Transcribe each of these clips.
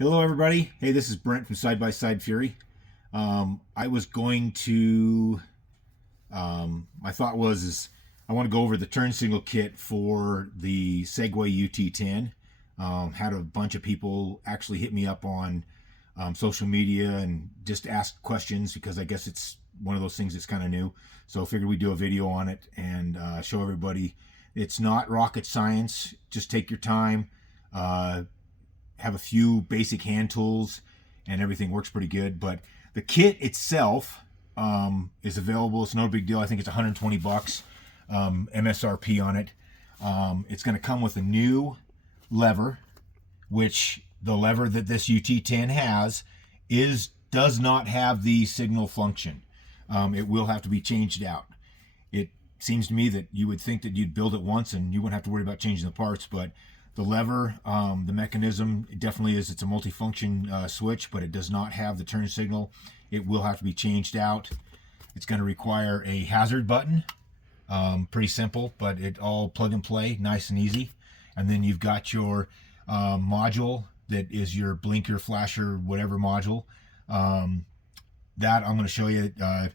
Hello, everybody. Hey, this is Brent from Side by Side Fury. I was going to. My thought was I want to go over the turn signal kit for the Segway UT10. Had a bunch of people actually hit me up on social media and just ask questions because I guess it's one of those things that's kind of new. So I figured we'd do a video on it and show everybody. It's not rocket science. Just take your time. Have a few basic hand tools and everything works pretty good. But the kit itself is available. It's no big deal. I think it's 120 bucks MSRP on it. It's going to come with a new lever, which the lever that this UT10 has does not have the signal function. It will have to be changed out. It seems to me that you would think that you'd build it once and you wouldn't have to worry about changing the parts, but the lever, the mechanism, it definitely is. It's a multifunction switch, but it does not have the turn signal. It will have to be changed out. It's going to require a hazard button. Pretty simple, but it all plug and play, nice and easy. And then you've got your module that is your blinker, flasher, whatever module. That I'm going to show you. I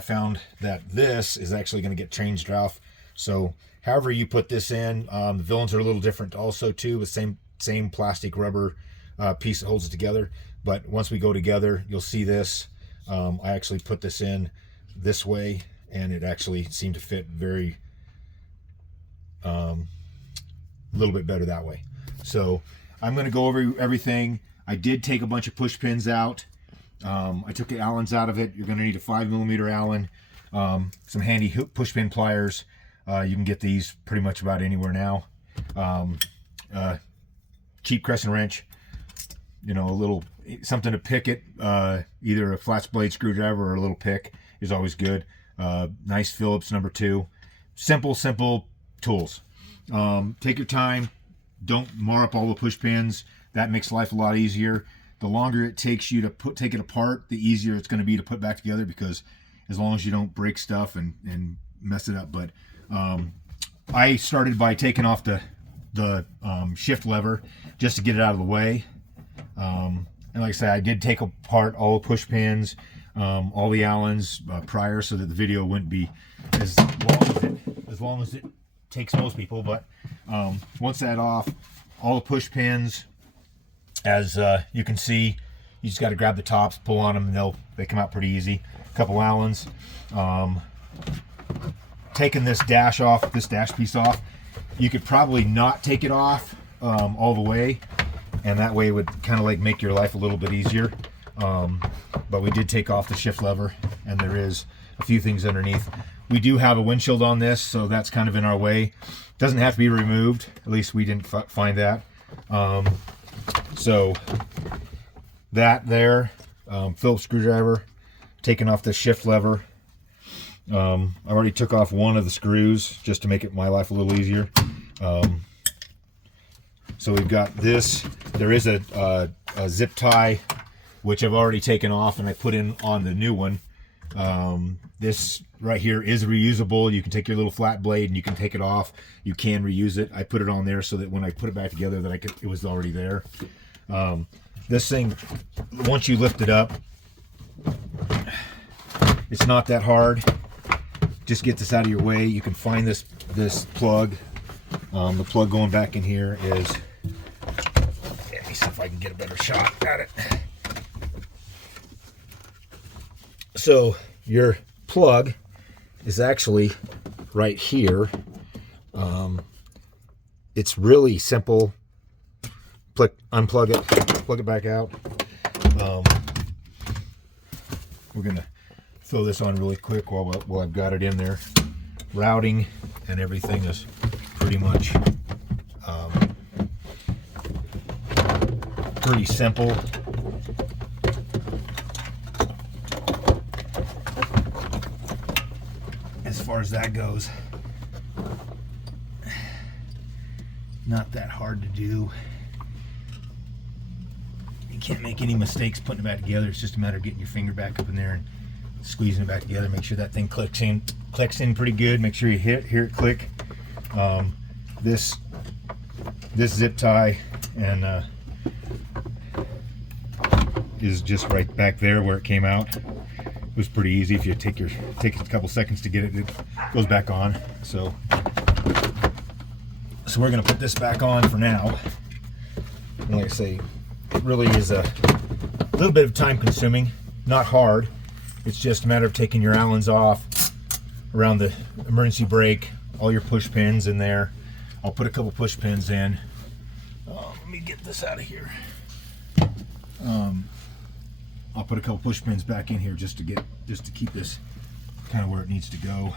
found that this is actually going to get changed off. So however you put this in, the villains are a little different also too, with same plastic rubber piece that holds it together. But once we go together, you'll see this. I actually put this in this way, and it actually seemed to fit very a little bit better that way. So I'm going to go over everything. I did take a bunch of push pins out. I took the Allens out of it. You're going to need a 5mm Allen, some handy push pin pliers. You can get these pretty much about anywhere now. Cheap crescent wrench, a little something to pick it. Either a flat blade screwdriver or a little pick is always good. Nice Phillips number 2. Simple tools. Take your time. Don't mar up all the push pins. That makes life a lot easier. The longer it takes you to take it apart, the easier it's going to be to put back together, because as long as you don't break stuff and mess it up. But I started by taking off the shift lever just to get it out of the way. And like I said, I did take apart all the push pins, all the Allens prior, so that the video wouldn't be as long as it takes most people. But once that off, all the push pins, as you can see, you just got to grab the tops, pull on them, and they come out pretty easy. A couple Allens. Taking this dash piece off, you could probably not take it off all the way, and that way it would kind of like make your life a little bit easier. But we did take off the shift lever, and there is a few things underneath. We do have a windshield on this, so that's kind of in our way. Doesn't have to be removed, at least we didn't find that. So that there, Phillips screwdriver, taking off the shift lever. I already took off one of the screws just to make my life a little easier. So we've got this. There is a zip tie, which I've already taken off and I put in on the new one. This right here is reusable. You can take your little flat blade and you can take it off. You can reuse it. I put it on there so that when I put it back together, that it was already there. This thing, once you lift it up, it's not that hard. Just get this out of your way. You can find this plug. The plug going back in here is, let me see if I can get a better shot at it. So your plug is actually right here. It's really simple. Unplug it, plug it back out. We're gonna throw this on really quick while I've got it in there. Routing and everything is pretty much pretty simple. As far as that goes, not that hard to do. You can't make any mistakes putting it back together. It's just a matter of getting your finger back up in there and squeezing it back together. Make sure that thing clicks in pretty good. Make sure you hear it click. This zip tie and is just right back there where it came out. It was pretty easy. If you take a couple seconds to get it, it goes back on. So we're gonna put this back on for now. And like I say, it really is a little bit of time consuming, not hard. It's just a matter of taking your Allens off around the emergency brake, all your push pins in there. I'll put a couple push pins in. Let me get this out of here. I'll put a couple push pins back in here just to keep this kind of where it needs to go.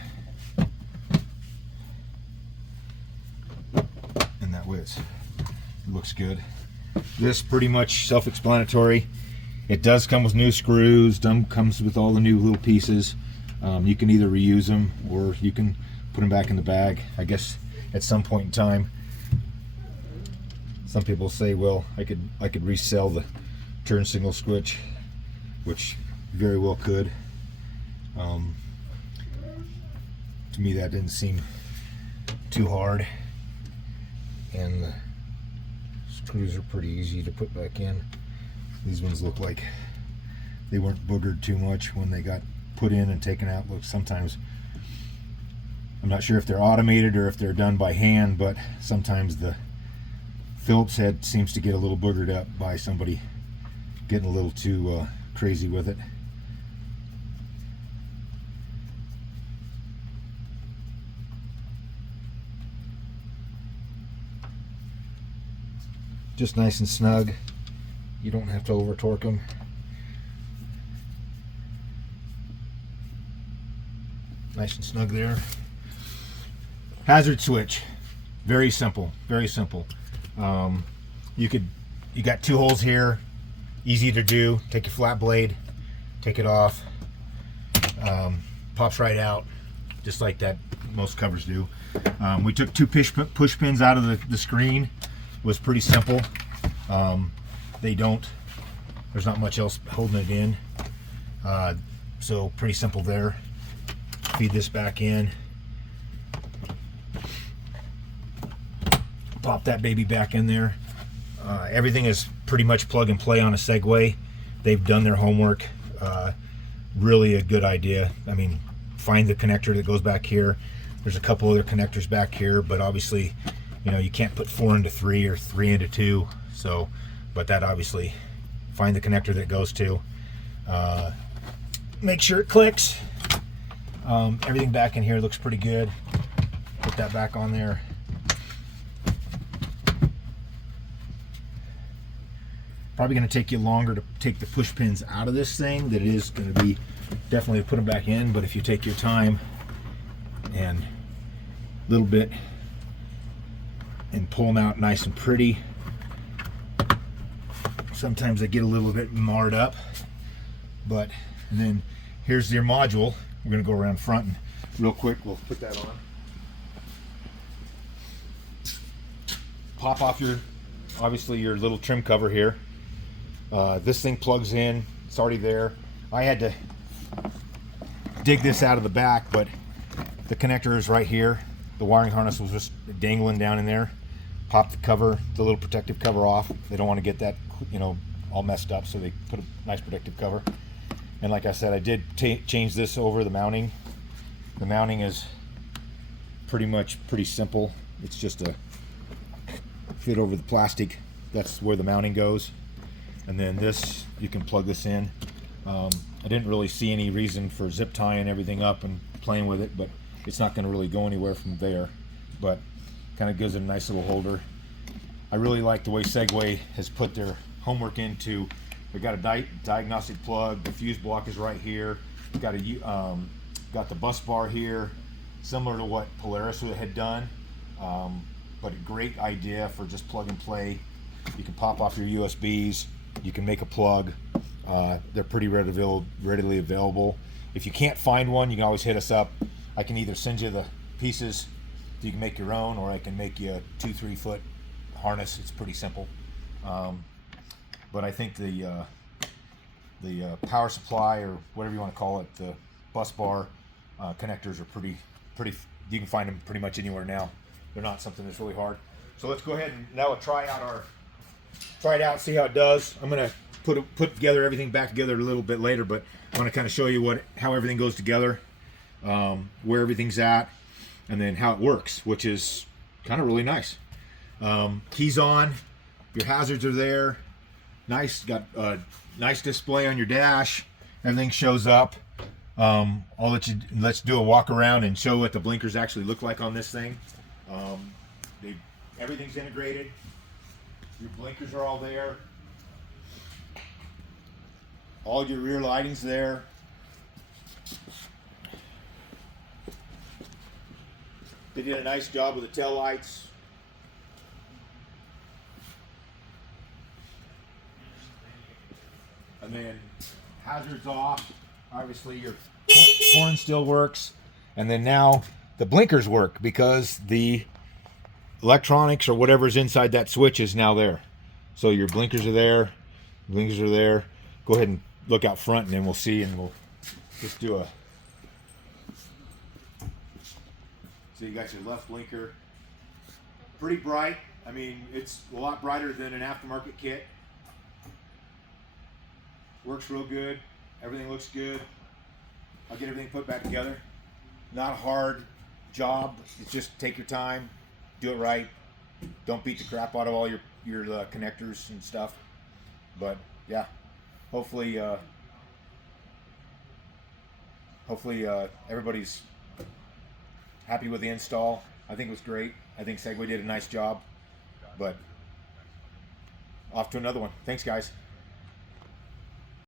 And that way it looks good. This pretty much self-explanatory. It does come with new screws, comes with all the new little pieces. You can either reuse them or you can put them back in the bag. I guess at some point in time, some people say, well, I could resell the turn signal switch, which very well could. To me, that didn't seem too hard, and the screws are pretty easy to put back in. These ones look like they weren't boogered too much when they got put in and taken out. Look, sometimes, I'm not sure if they're automated or if they're done by hand, but sometimes the Phillips head seems to get a little boogered up by somebody getting a little too crazy with it. Just nice and snug. You don't have to over torque them. Nice and snug there. Hazard switch, very simple, very simple. You got two holes here, easy to do. Take your flat blade, take it off, pops right out, just like that most covers do. We took two push pins out of the screen. It was pretty simple. There's not much else holding it in, so pretty simple there. Feed this back in, pop that baby back in there. Everything is pretty much plug and play on a Segway. They've done their homework. Really a good idea. I mean, find the connector that goes back here. There's a couple other connectors back here, but obviously, you know, you can't put 4 into 3 or 3 into 2. So, but that obviously, find the connector that goes to. Make sure it clicks. Everything back in here looks pretty good. Put that back on there. Probably going to take you longer to take the push pins out of this thing than it is going to be definitely to put them back in. But if you take your time and a little bit and pull them out nice and pretty, sometimes they get a little bit marred up. And then here's your module. We're going to go around front and real quick we'll put that on. Pop off obviously your little trim cover here. This thing plugs in, it's already there. I had to dig this out of the back, but the connector is right here. The wiring harness was just dangling down in there. Pop the cover, the little protective cover off. They don't want to get that, you know, all messed up, so they put a nice protective cover. And like I said, I did change this over the mounting. The mounting is pretty simple. It's just a fit over the plastic. That's where the mounting goes. And then this, you can plug this in. I didn't really see any reason for zip tying everything up and playing with it, but it's not going to really go anywhere from there. But kind of gives it a nice little holder. I really like the way Segway has put their homework into. They got a diagnostic plug. The fuse block is right here. Got the bus bar here, similar to what Polaris had done, but a great idea for just plug and play. You can pop off your USBs. You can make a plug. They're pretty readily available. If you can't find one, you can always hit us up. I can either send you the pieces so you can make your own, or I can make you a 2-3 foot harness. It's pretty simple. But I think the power supply, or whatever you want to call it, the bus bar connectors are pretty. You can find them pretty much anywhere now. They're not something that's really hard. So let's go ahead and now try out our try it out, see how it does. I'm gonna put together everything back together a little bit later, but I want to kind of show you how everything goes together, where everything's at, and then how it works, which is kind of really nice. Keys on, your hazards are there. Nice, got a nice display on your dash. Everything shows up. Let's do a walk around and show what the blinkers actually look like on this thing. Everything's integrated. Your blinkers are all there. All your rear lighting's there. They did a nice job with the tail lights. And then hazards off. Obviously your horn still works. And then now the blinkers work because the electronics or whatever's inside that switch is now there. So your blinkers are there. Blinkers are there. Go ahead and look out front and then we'll see, and we'll just do a... So you got your left blinker. Pretty bright. I mean, it's a lot brighter than an aftermarket kit. Works real good. Everything looks good. I'll get everything put back together. Not a hard job. It's just take your time, do it right. Don't beat the crap out of all your connectors and stuff. But yeah, hopefully everybody's happy with the install. I think it was great. I think Segway did a nice job. But off to another one. Thanks, guys.